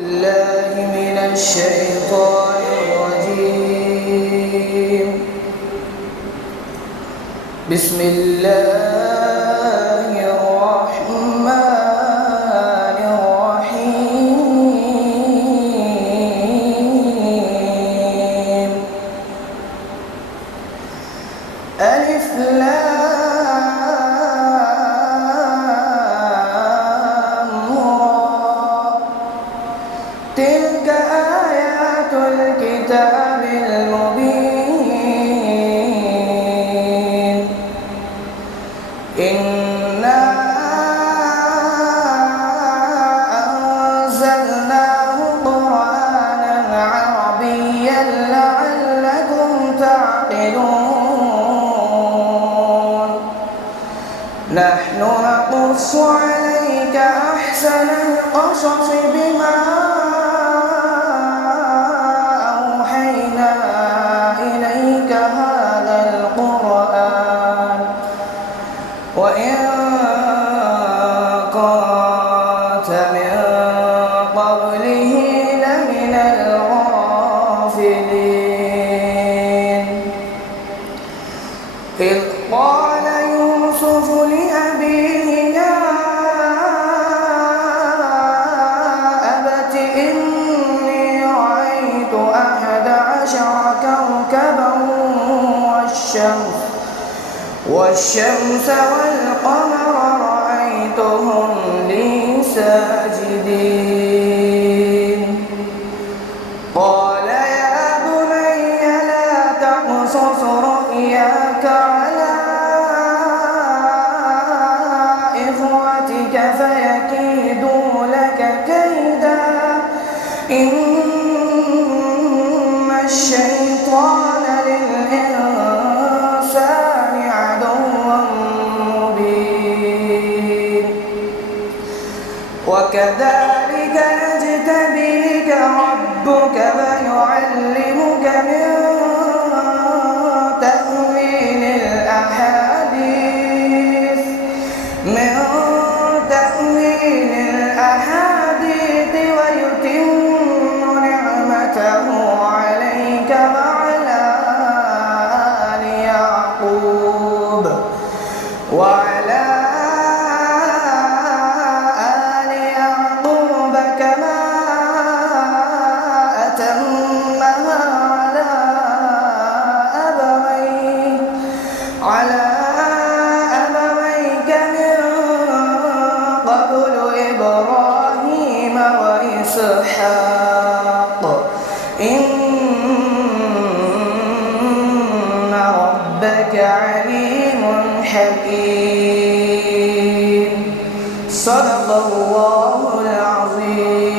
الله من الشيطان الرجيم. بسم الله الرحمن الرحيم. ألف تلك آيات الكتاب المبين. إنا أنزلناه قرآنا عربيا لعلكم تعقلون. نحن نقص عليك أحسن القصص بما وإن كنت من قبله لمن الغافلين. إذ قال يوسف لأبيه يا أبت إني رأيت 11 كوكبا والشمس والقمر رأيتهم لي ساجدين. قال يا بني لا تقصص رؤياك على إخوتك فيكيدوا لك كيدا إن الشيطان للإنسان وكذلك يجتبيك ربك ويعلمك من تأويل الأحاديث ويتم نعمته عليك وعلى آل يعقوب وعلى كما أتمها على أبويك من قبل إبراهيم وإسحاق إن ربك عليم حكيم. صدق الله العظيم.